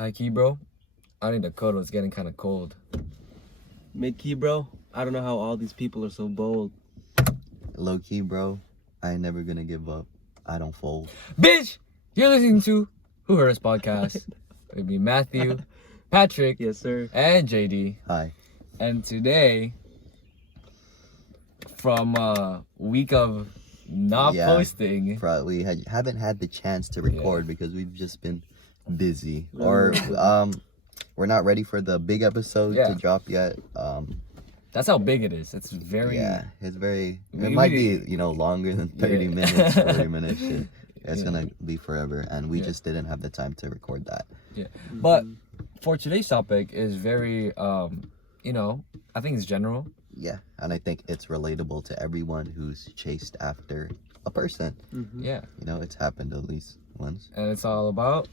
Hi, Key, bro. I need a cuddle. It's getting kind of cold. Mid-key, bro. I don't know how all these people are so bold. Low key, bro. I ain't never gonna give up. I don't fold. Bitch, you're listening to Who Heard Us Podcast. With me, Matthew, Patrick, Yes, sir. and JD. Hi. And today, from a week of not posting, We haven't had the chance to record because we've just been busy. Or we're not ready for the big episode to drop yet. That's how big it is. It's very... Yeah, it's very... It might be, longer than 30 minutes, 40 minutes. Shit. It's gonna be forever. And we just didn't have the time to record that. Yeah. But for today's topic is very, I think it's general. Yeah, and I think it's relatable to everyone who's chased after a person. Mm-hmm. Yeah. It's happened at least once. And it's all about...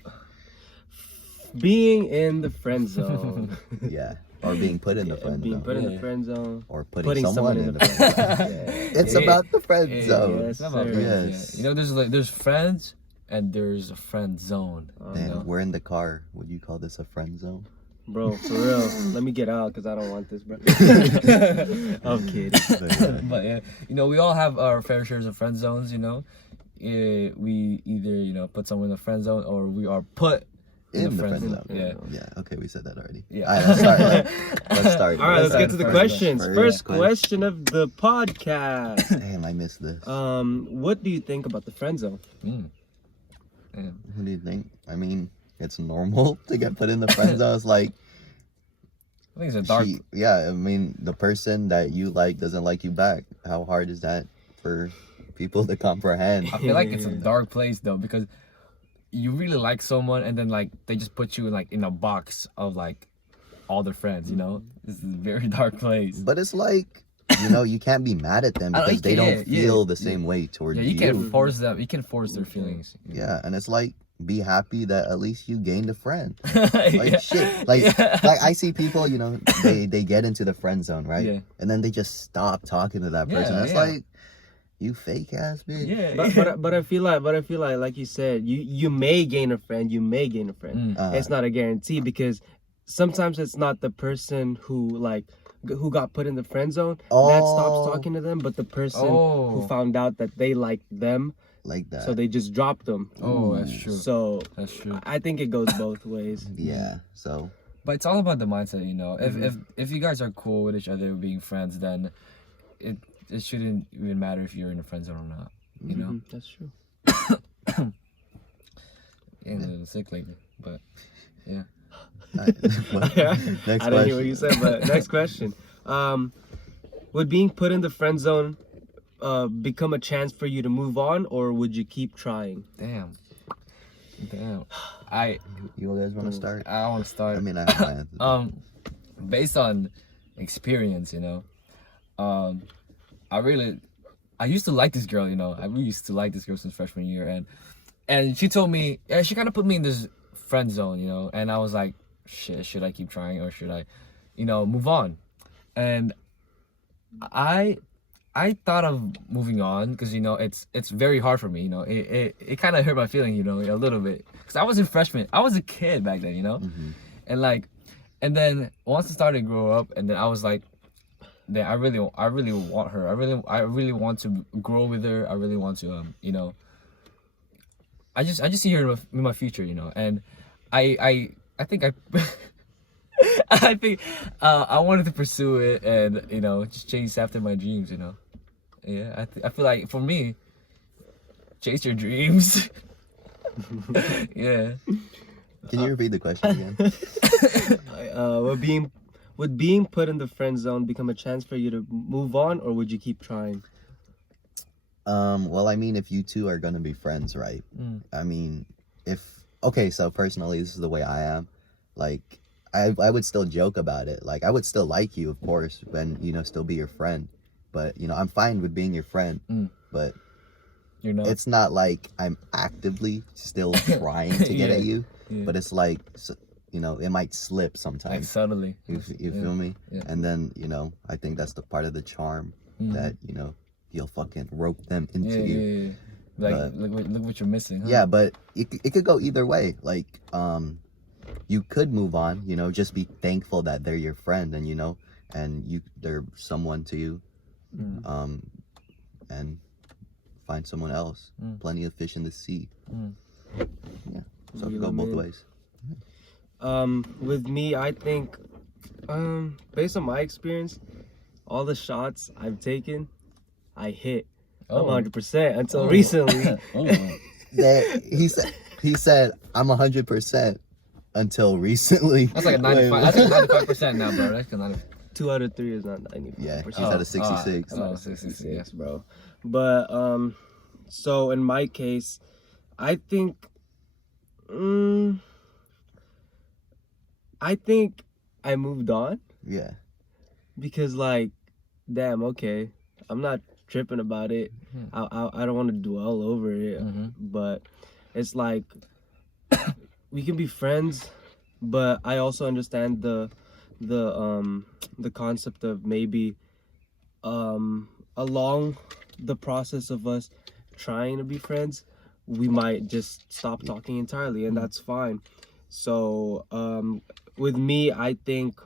being in the friend zone. Yeah. Or being put in the friend being zone. put in the friend zone. Or putting someone in the friend zone. It's Yeah. about the friend zone. It's about friends. Yeah. There's friends and there's a friend zone. Damn, we're in the car. Would you call this a friend zone? Bro, for real. Let me get out because I don't want this, bro. I'm kidding. But yeah, we all have our fair shares of friend zones. We either put someone in the friend zone or we are put in the friend zone. Yeah. Okay, we said that already. Yeah. All right, let's start. All right, let's get to the questions. First question. question of the podcast. Damn, I missed this. What do you think about the friend zone? What do you think? I mean, it's normal to get put in the friend zone. It's like, I think it's a dark. I mean, the person that you like doesn't like you back. How hard is that for people to comprehend? I feel like it's a dark place though, because you really like someone and then they just put you in a box of all their friends. This is a very dark place. But it's like, you can't be mad at them because they don't feel the same way towards you. Yeah, you can't force them. You can force their feelings. Yeah, and it's like, be happy that at least you gained a friend. Shit. Like I see people, they get into the friend zone, right? Yeah. And then they just stop talking to that person. It's like, you fake ass bitch. Yeah. But I feel like you said, you may gain a friend, It's not a guarantee because sometimes it's not the person who got put in the friend zone that stops talking to them, but the person who found out that they liked them. Like that. So they just dropped them. Oh, that's true. So that's true. I think it goes both ways. Yeah. So. But it's all about the mindset, If you guys are cool with each other being friends, then it shouldn't even matter if you're in a friend zone or not. That's true. Getting a little sick lately, but yeah. Next question. I didn't hear what you said, but next question. Would being put in the friend zone become a chance for you to move on, or would you keep trying? Damn. You guys want to start? I want to start. I mean, I have my answer. Based on experience, I used to like this girl, I really used to like this girl since freshman year, and she told me, she kind of put me in this friend zone, and I was like, shit, should I keep trying or should I, move on? And I thought of moving on because it's very hard for me. It kind of hurt my feeling, a little bit, because I was a freshman. I was a kid back then, and then once I started to grow up, and then I was like, then I really want her. I really want to grow with her. I really want to I just see her in my future, and I think I think I wanted to pursue it and just chase after my dreams, Yeah, I feel like for me, chase your dreams. Yeah. Can you repeat the question again? Would being put in the friend zone become a chance for you to move on, or would you keep trying? Well, I mean, if you two are gonna be friends, right? I mean, so personally, this is the way I am. Like, I would still joke about it. Like, I would still like you, of course, and still be your friend. But I'm fine with being your friend. But you're not. It's not like I'm actively still trying to get at you. Yeah. But it's like, it might slip sometimes. Like subtly. You feel me? Yeah. And then, I think that's the part of the charm that, you'll fucking rope them into you. Yeah. Like, look what you're missing, huh? Yeah, but it could go either way. Like, you could move on, you know, just be thankful that they're your friend, and you know, and they're someone to you, and find someone else. Plenty of fish in the sea. Yeah, so it could go both ways. With me, I think, based on my experience, all the shots I've taken, I hit 100% until recently. He said I'm 100% until recently. That's like a 95. That's like 95% now, bro. That's like 95. 2 out of 3 is not 95%. Yeah, he's at a 66. I'm at a 66, bro. But so in my case, I think I moved on. Yeah. Because like, damn, okay, I'm not tripping about it. I don't want to dwell over it, but it's like we can be friends, but I also understand the concept of maybe along the process of us trying to be friends, we might just stop talking entirely, and that's fine. So with me, I think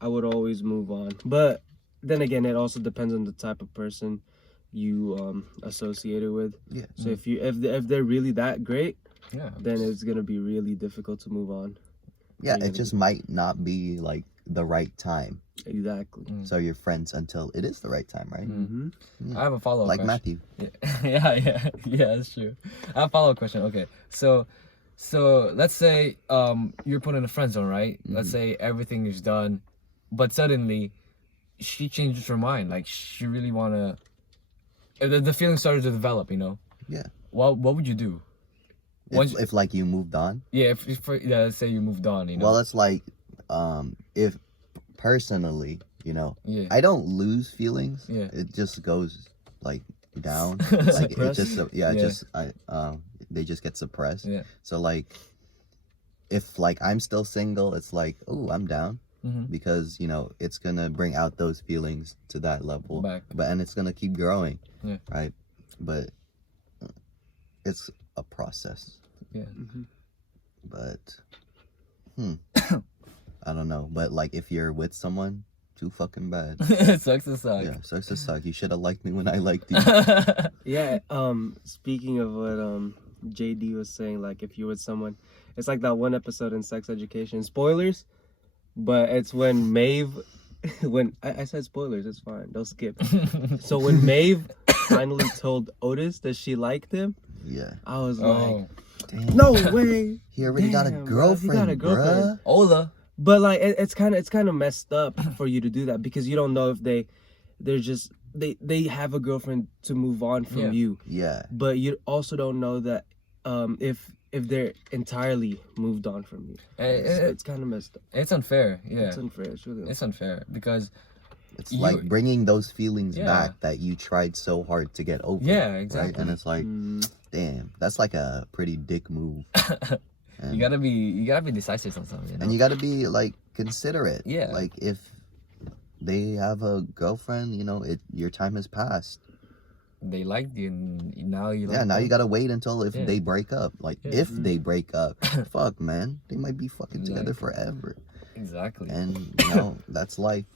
I would always move on, but then again, it also depends on the type of person you associated with. Yeah. So if they're really that great, Yeah. then it's gonna be really difficult to move on. Yeah, it just might not be like the right time. Exactly. So you're friends until it is the right time, right? I have a follow-up Like question. Matthew. Yeah, that's true. I have a follow-up question. Okay, so let's say you're put in a friend zone, right? Let's say everything is done, but suddenly she changes her mind. Like she really wanna. The feeling started to develop, you know. Yeah. What would you do? If like you moved on. Yeah, let's say you moved on, you know. Well, it's like, if personally, you know, Yeah. I don't lose feelings. Yeah. It just goes like down. Like it just they just get suppressed. Yeah. So like, if like I'm still single, it's like, oh, I'm down. Because you know it's gonna bring out those feelings to that level, and it's gonna keep growing, right? But it's a process. Yeah. But I don't know. But like if you're with someone, too fucking bad. It sucks to suck. Yeah, sucks to suck. You should have liked me when I liked you. Yeah. Speaking of what JD was saying, like if you're with someone, it's like that one episode in Sex Education. Spoilers. But it's when Maeve, when I said spoilers, it's fine. Don't skip. So when Maeve finally told Otis that she liked him, yeah, I was like, damn. no way. He already got a girlfriend, bruh. Ola. But like, it's kind of messed up for you to do that because you don't know if they have a girlfriend to move on from you. Yeah. But you also don't know that if they're entirely moved on from you. It's kind of messed up. It's unfair. Yeah. It's unfair. It's really unfair. It's unfair because it's like bringing those feelings back that you tried so hard to get over. Yeah, exactly. Right? And it's like, damn, that's like a pretty dick move. And you gotta be decisive sometimes, you know? And you gotta be like considerate. Yeah. Like if they have a girlfriend, you know, your time has passed. They liked you, and now you. Yeah, now you gotta wait until if they break up. Like if Mm-hmm. they break up, fuck, man, they might be fucking together forever. Exactly. And you know that's life.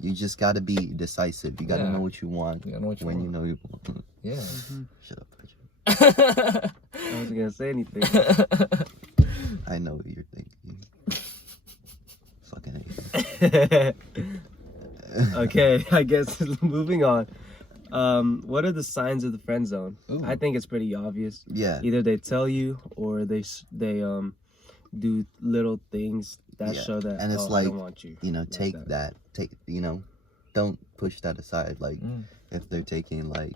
You just gotta be decisive. You gotta know what you want You know what you when want. you know you want. Yeah. Shut up, Patrick. I wasn't gonna say anything. I know what you're thinking. Fucking hate. Okay, I guess moving on. What are the signs of the friend zone? Ooh. I think it's pretty obvious. Yeah. Either they tell you or they do little things that show that and it's I like don't want you. you know like take that you know don't push that aside. Like if they're taking like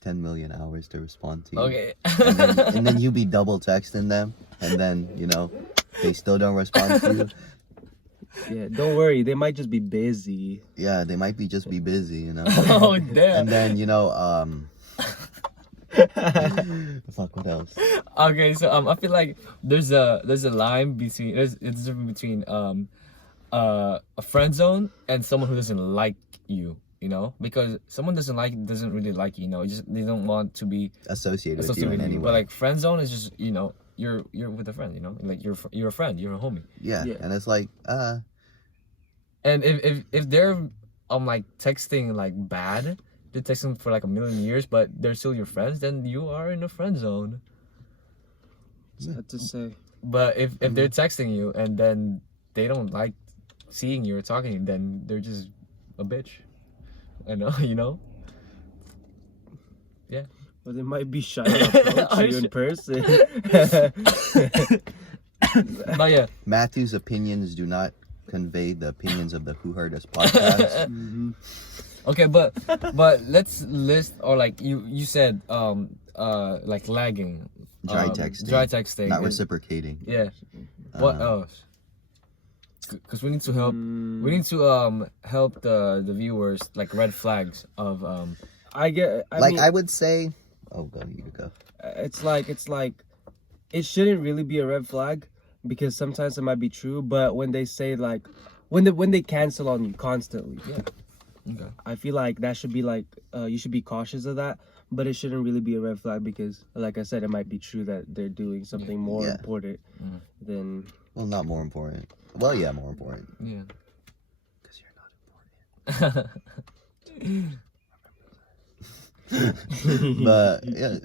10 million hours to respond to you, Okay. and then you be double texting them, and then you know they still don't respond to you. Yeah, don't worry. They might just be busy. Yeah, they might be just be busy, you know. Oh damn. And then you know fuck, what else? Okay, so I feel like there's a line between it's different between a friend zone and someone who doesn't like you, you know, because someone doesn't really like you, you know, just they don't want to be Associated with you associated in with any you. way. But like friend zone is just, you know, you're with a friend, you know, like you're a friend, you're a homie. Yeah. Yeah. And it's like, And if they're like texting like bad, they're texting for like a million years, but they're still your friends, then you are in a friend zone. Sad to say. But if they're texting you and then they don't like seeing you or talking to you, then they're just a bitch. I know, you know. Yeah. But they might be shy to approach you in person. But yeah. Matthew's opinions do not convey the opinions of the Who Heard Us podcast. Mm-hmm. Okay, but let's list, or like you said like lagging, Dry texting. dry texting, Not is- reciprocating. Yeah. What else? Because we need to help. We need to help the viewers, like red flags of I mean, I would say, oh, go, you go. it's like it shouldn't really be a red flag, because sometimes it might be true, but when they say like when they cancel on you constantly, yeah. Okay. I feel like that should be like you should be cautious of that, but it shouldn't really be a red flag, because like I said, it might be true that they're doing something more Yeah. important than Well, not more important. Well, yeah, more important. Yeah. Because you're not important. But yeah,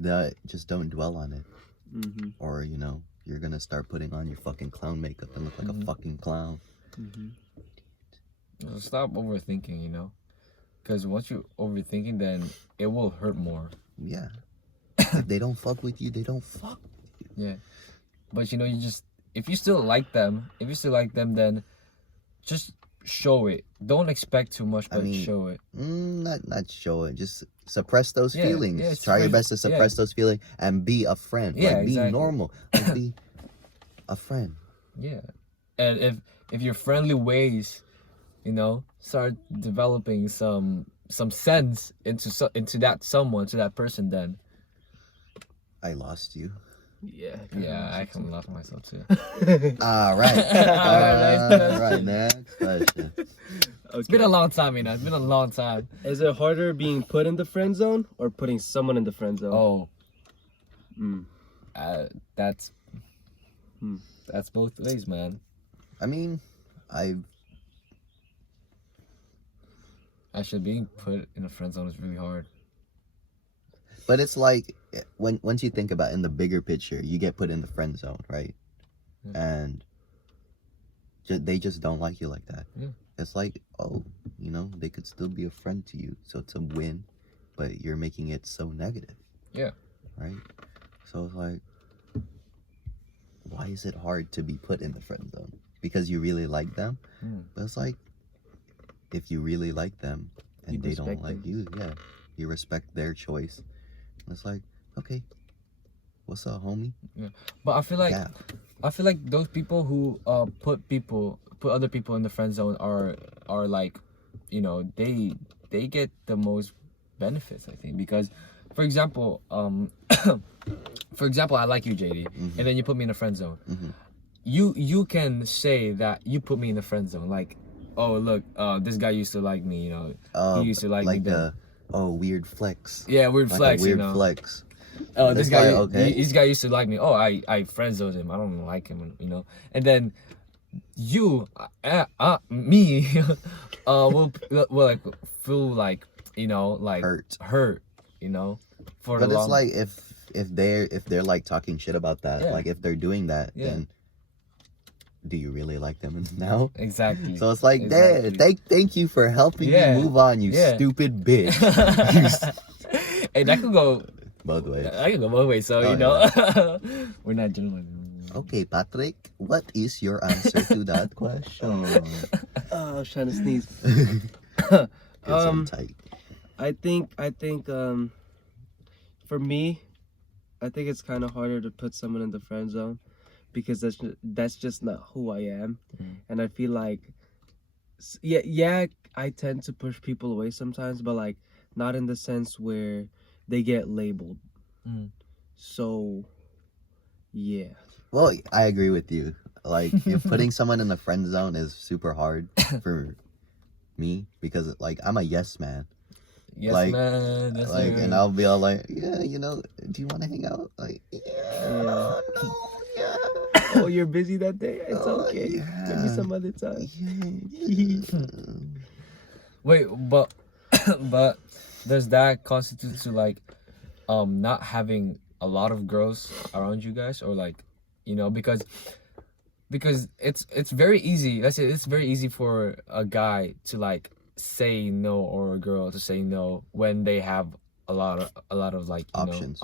that just don't dwell on it, mm-hmm. or you know, you're gonna start putting on your fucking clown makeup and look like a fucking clown. Mm-hmm. So stop overthinking, you know, because once you're overthinking, then it will hurt more. Yeah, if they don't fuck with you, they don't fuck. Yeah. But you know, if you still like them, then just show it. Don't expect too much, but show it. Not show it. Just suppress those Yeah, feelings. yeah, Try your suppress- best to suppress those feelings and be a friend. Yeah, like, be exactly. normal. Like, be a friend. Yeah. And if your friendly ways, you know, start developing some sense into that person, then I lost you. Yeah. I can laugh at myself too. All right. All right. Next question. It's been a long time, you know. It's been a long time. Is it harder being put in the friend zone or putting someone in the friend zone? Oh. Mm. That's both ways, man. I mean, Actually, being put in a friend zone is really hard. but it's like once you think about it in the bigger picture, you get put in the friend zone, right? And they just don't like you like that. Yeah. It's like, oh, you know, they could still be a friend to you, so it's a win, but you're making it so negative. Yeah. Right? So it's like, why is it hard to be put in the friend zone? Because you really like them? But it's like, if you really like them and You they don't respect like them. you, yeah, you respect their choice. And it's like, okay, what's up, homie? Yeah. But I feel like Yeah. those people who put other people in the friend zone are like, you know, they get the most benefits, I think, because for example, I like you, JD, and then you put me in a friend zone. You can say that you put me in the friend zone, like, oh look, this guy used to like me, you know, he used to like me then. Weird flex. Yeah, weird Like flex, a weird you know. flex. Oh, This this guy, guy, okay. this guy used to like me. Oh, I friend zoned him. I don't like him, you know. And then me, will like feel like, you know, like hurt, you know, for But the it's long. like if they're like talking shit about that, Yeah. like if they're doing that, Yeah. then do you really like them now? Exactly. So it's like, Exactly. thank you for helping Yeah. me move on, you Yeah. stupid bitch. Hey, that could go. Both ways. I can go both ways. So Oh, you know, we're not generalizing. Okay, Patrick, what is your answer to that question? Oh, I was trying to sneeze. It's so tight. I think for me, I think it's kind of harder to put someone in the friend zone, because that's just not who I am. And I feel like yeah, I tend to push people away sometimes, but like not in the sense where they get labeled. So yeah. Well, I agree with you. Like, if putting someone in the friend zone is super hard for me, because like I'm a yes man. Yes, like, man. Yes, like, sir. and I'll be all like, yeah, you know, do you want to hang out? Like, yeah, no, yeah. Oh, you're busy that day? It's okay. Yeah. Maybe some other time. Wait, but but does that constitute to like not having a lot of girls around you guys, or like, because it's very easy. Let's say it's very easy for a guy to like say no, or a girl to say no when they have a lot of like options.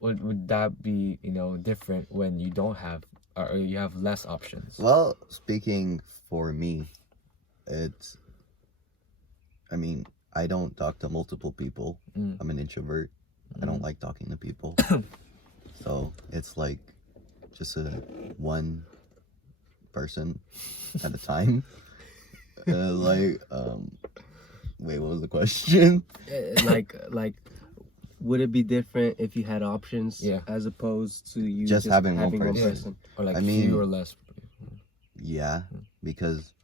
Would that be different when you don't have, or you have less options? Well, speaking for me, it's, I mean, I don't talk to multiple people. I'm an introvert. I don't like talking to people. So it's like just one person at a time. Wait, what was the question? Like, would it be different if you had options? Yeah. As opposed to you Just having one one person. person. Or like I mean- few or less? Yeah, because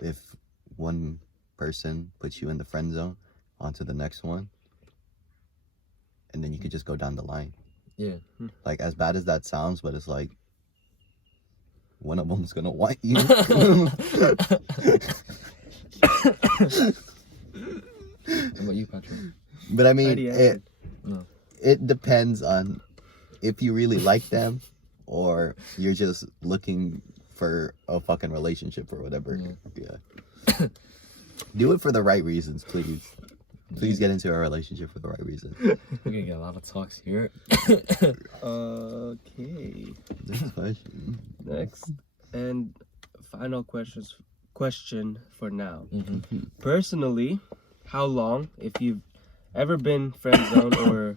if one person puts you in the friend zone, onto the next one, and then you could just go down the line. Yeah. Like, as bad as that sounds, but it's like one of them's gonna want you. What about you, Patrick? But I mean, Already answered. it depends on if you really like them, or you're just looking for a fucking relationship or whatever. Yeah. Do it for the right reasons, please. Please get into a relationship for the right reason. We're gonna get a lot of talks here. Okay. Next question. Next and final question for now. Mm-hmm. Personally, how long, if you've ever been friend zoned, or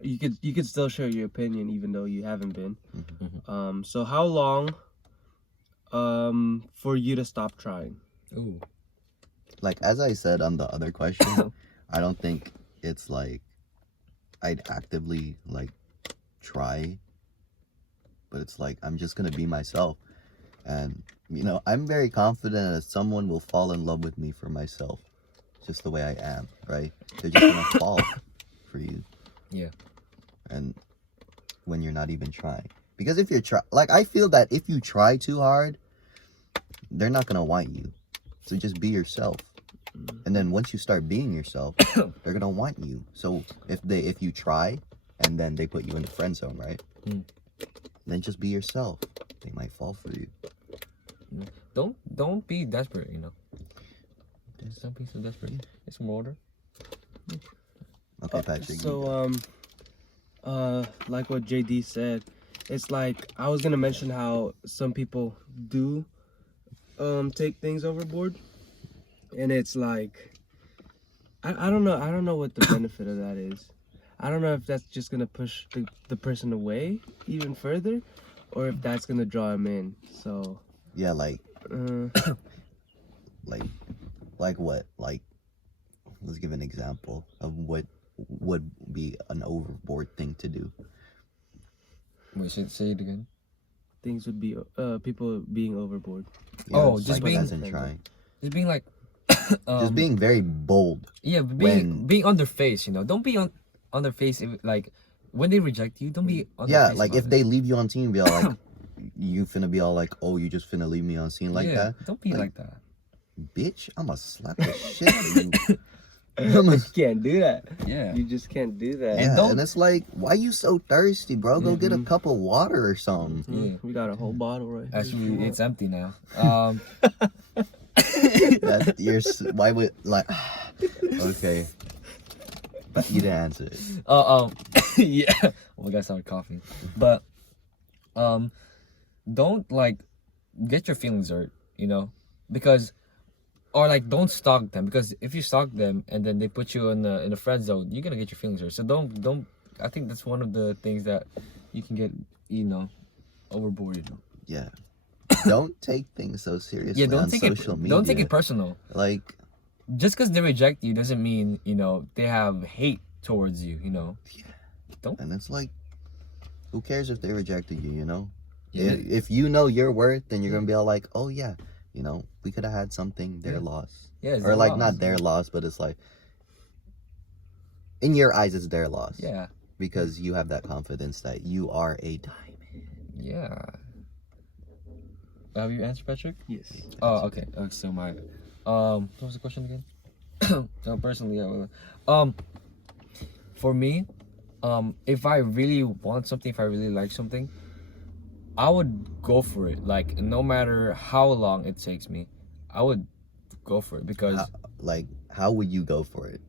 you could still share your opinion even though you haven't been. So how long for you to stop trying? Ooh. Like, as I said on the other question, I don't think it's like I'd actively like try, but it's like I'm just gonna be myself, and I'm very confident that someone will fall in love with me for myself, just the way I am, right? They're just gonna fall for you. Yeah. And when you're not even trying, because if you're like, I feel that if you try too hard, they're not gonna want you. So just be yourself. And then once you start being yourself, they're gonna want you. So if you try and then they put you in the friend zone, right? Then just be yourself. They might fall for you. Don't be desperate, Just don't be so desperate. Get some water. Okay, Patrick. So like what JD said, it's like I was gonna mention how some people do take things overboard, and it's like I don't know what the benefit of that is. I don't know if that's just gonna push the person away even further, or if that's gonna draw him in. So Yeah, like what? Like, let's give an example of what would be an overboard thing to do. Wait, say it again. things would be people being overboard. Yeah, Oh, it's just like, being- as in trying. Just being like, Just being very bold. yeah, being on their face. Don't be on their face. If, like, when they reject you, don't be on their Yeah, face. like about if it. they leave you on scene, be all like, you finna be all like, oh, you just finna leave me on scene like yeah, that? don't be like that. Bitch, I'ma slap the shit out of you. I'ma- You can't do that. Yeah. You just can't do that. yeah, don't- and it's like, why you so thirsty, bro? Go get a cup of water or something. Yeah. We got a whole bottle right here. Actually, it's empty now. Why would, like, okay. But you didn't answer it. Yeah. Oh my God, I started coughing. But, don't like get your feelings hurt, because, or like don't stalk them, because if you stalk them and then they put you in the friend zone, you're gonna get your feelings hurt. So don't. I think that's one of the things that you can get, overboard. Yeah. Don't take things so seriously Yeah, don't on take social it. media. Don't take it personal. Like, Just because they reject you doesn't mean they have hate towards you. and it's like, who cares if they rejected you, Yeah. If you know your worth, then you're gonna be all like, oh yeah, you know, we could have had something, their Yeah. loss. Yeah, it's Or their like loss. not their loss, but it's like in your eyes it's their loss. Yeah. Because you have that confidence that you are a diamond. Yeah. Have you answered, Patrick? Yes. Oh, okay. So my, what was the question again? So personally, for me, if I really want something, if I really like something, I would go for it. Like no matter how long it takes me, I would go for it because How would you go for it?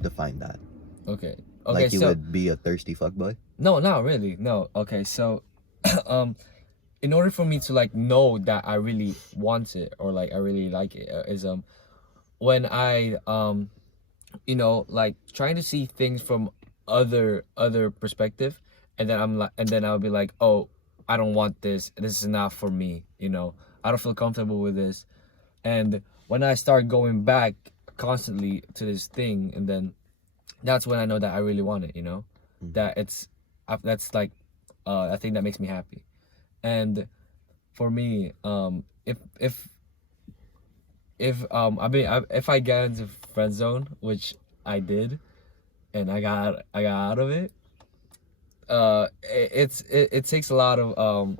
Define that. okay. Like you So would be a thirsty fuckboy? no, not really. No. Okay. So, in order for me to like know that I really want it or like I really like it is when I you know like trying to see things from other perspective, and then I'll be like, oh, I don't want this. This is not for me. You know, I don't feel comfortable with this. And when I start going back constantly to this thing, and then that's when I know that I really want it. You know, that that's like a thing that makes me happy. And for me, if I get into friend zone, which I did, and I got out of it, it takes a lot of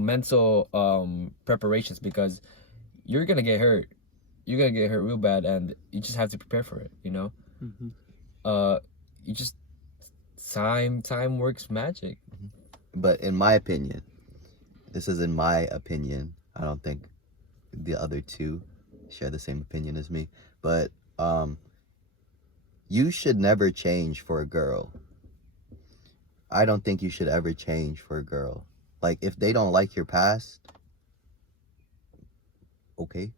mental preparations because you're gonna get hurt. You're gonna get hurt real bad, and you just have to prepare for it. You know, you just time works magic. But in my opinion, this is in my opinion. I don't think the other two share the same opinion as me. But you should never change for a girl. I don't think you should ever change for a girl. Like if they don't like your past, okay.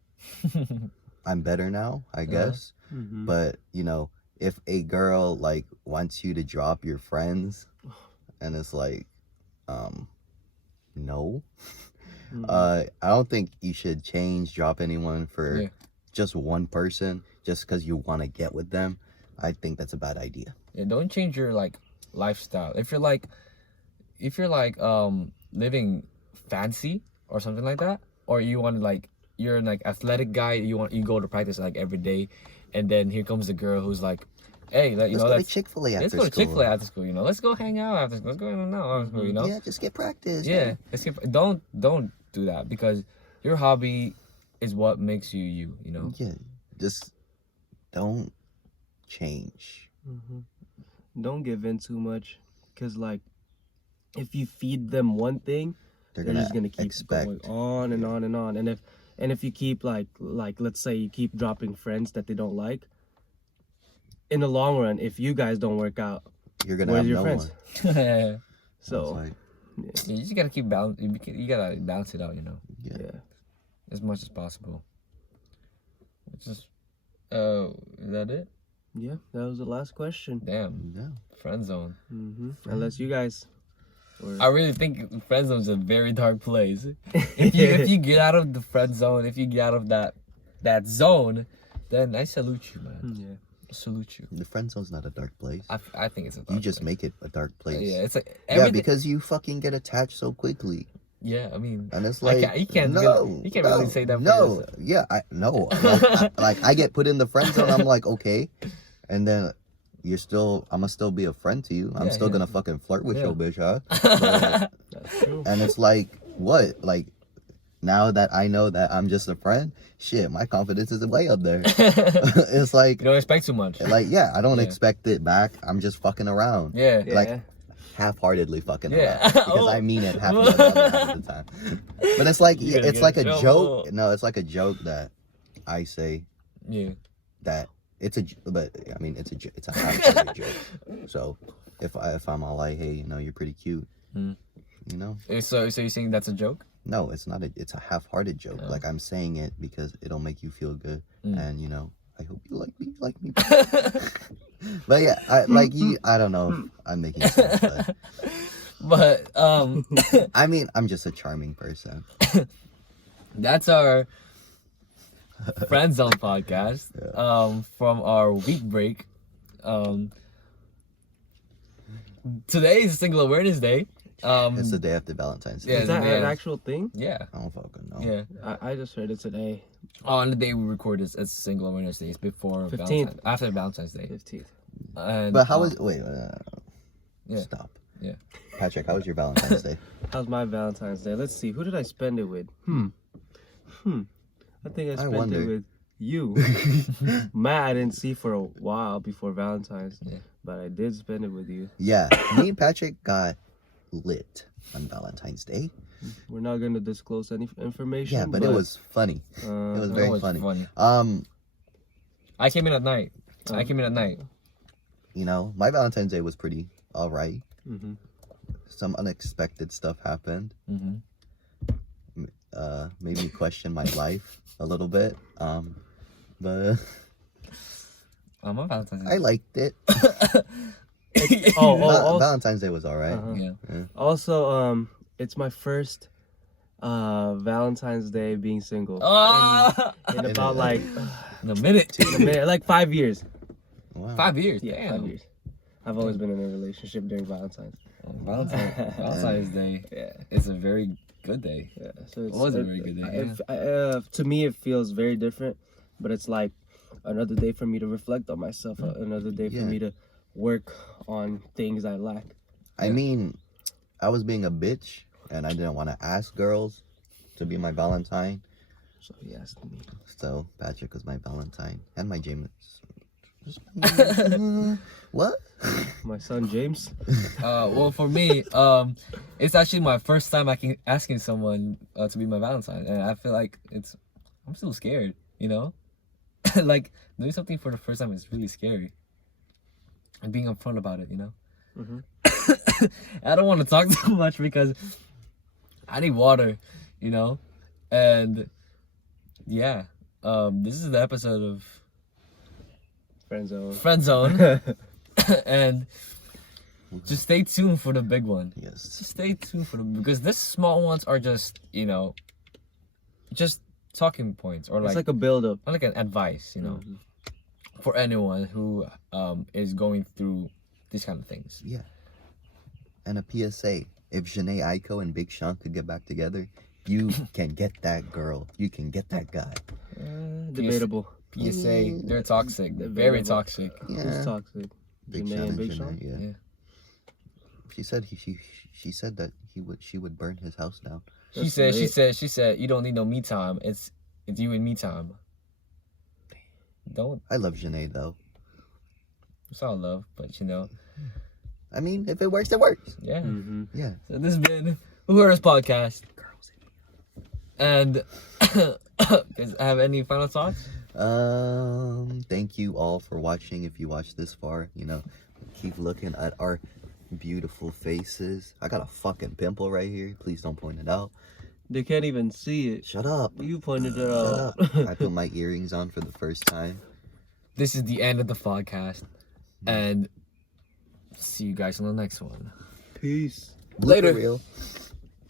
I'm better now, I guess. But you know, if a girl like wants you to drop your friends, and it's like, no. I don't think you should drop anyone for just one person just because you want to get with them. I think that's a bad idea. Yeah, don't change your like lifestyle. If you're like living fancy or something like that, or you want to like you're an like athletic guy, you go to practice like every day, and then here comes a girl who's like, hey, like, let's go to Chick-fil-A after school. Let's go to Chick-fil-A after school. You know, let's go hang out after school. Let's go after school. You know, yeah, just get practice. Yeah, don't do that because your hobby is what makes you you. You know. Yeah, just don't change. Don't give in too much, because like if you feed them one thing, they're just gonna keep going on and on and on. And if you keep like let's say you keep dropping friends that they don't like, in the long run, if you guys don't work out, you're gonna where's have your no friends? one. So like, you just gotta keep balance. You gotta balance it out. You know. Yeah. As much as possible. Is that it? Yeah, that was the last question. Damn. Yeah. Friend zone. Unless you guys. I really think friend zone is a very dark place. If you get out of the friend zone, if you get out of that zone, then I salute you, man. Yeah. I salute you. The friend zone's not a dark place. I think it's a dark You just place. make it a dark place. Yeah, it's like because you fucking get attached so quickly. Yeah, I mean, and it's like you can't really say that. No, yeah, I I get put in the friend zone. I'm like, okay, and then I'ma still be a friend to you. I'm still gonna fucking flirt with your bitch, huh? But, That's true. and it's like, what? Like, now that I know that I'm just a friend, shit, my confidence is way up there. It's like, you don't expect too much. Like, yeah, I don't expect it back. I'm just fucking around. Yeah. Like, half-heartedly fucking Yeah. around. Because I mean it half the time. But it's like, it's like a joke. No, it's like a joke that I say. Yeah. That it's but I mean, it's a half-hearted joke. So if I'm all like, hey, you know, you're pretty cute. You know. So you're saying that's a joke? No, it's not. It's a half-hearted joke. Like, I'm saying it because it'll make you feel good, and you know, I hope you like me. But yeah, I don't know if I'm making sense, but I mean, I'm just a charming person. That's our Friendzone podcast. From our week break. Today is Single Awareness Day. It's the day after Valentine's Day. Yeah, Is that yeah. an actual thing? Yeah. I don't fucking know. Yeah. I just heard it today. On the day we record this, it's Single Awareness Day. It's before 15th. Valentine's, after Valentine's Day. 15th. And, But how was wait? Yeah. Stop. Yeah. Patrick, how was your Valentine's Day? How's my Valentine's Day? Let's see. Who did I spend it with? I think I spent wonder. it with you. Matt, I didn't see for a while before Valentine's. Yeah. But I did spend it with you. Yeah, me and Patrick got lit on Valentine's Day. We're not going to disclose any information. Yeah, but it was funny. It was very That was funny. I came in at night. You know, my Valentine's Day was pretty all right. Mm-hmm. Some unexpected stuff happened. Mm-hmm. Made me question my life a little bit. But My Valentine's Day. I liked it. Valentine's Day was all right. Yeah. Also, it's my first Valentine's Day being single. Oh! In about like In a minute. like 5 years. Wow. 5 years. Yeah, Damn. 5 years. I've always been in a relationship during Valentine's. Valentine's Day. Yeah. It's a very good day. Yeah, so It was a very good day. To me, it feels very different, but it's like another day for me to reflect on myself, another day for me to work on things I lack. I mean, I was being a bitch, and I didn't want to ask girls to be my Valentine. So he asked me. So Patrick was my Valentine, and my James. What? My son James. Well, for me, it's actually my first time asking someone to be my Valentine, and I feel like I'm still scared, you know? Like, doing something for the first time is really scary. And being upfront about it, you know? Mm-hmm. I don't want to talk too much because I need water, you know? And, yeah, this is the episode of Friendzone. And just stay tuned for the big one. Yes. Just stay tuned for them because these small ones are just, you know, just talking points or It's like a build-up. like an advice, you know, for anyone who is going through these kind of things. Yeah. And a PSA: if Janae Aiko and Big Sean could get back together, you can get that girl. You can get that guy. Debatable. PSA, they're toxic. They're very toxic. Who's toxic? Big Janae Sean and and Big Janae, Sean? yeah. Yeah. She said that she would burn his house down. She said, you don't need no me time. It's you and me time. Don't. I love Janae though. It's all love, but you know. I mean, if it works, it works. Yeah. Mm-hmm. Yeah. So this has been Who Heard Us Podcast. And have any final thoughts? Thank you all for watching. If you watched this far, you know, keep looking at our beautiful faces. I got a fucking pimple right here. Please don't point it out. They can't even see it. Shut up. You pointed it Shut out. up. I put my earrings on for the first time. This is the end of the podcast. And see you guys on the next one. Peace. Later. Real.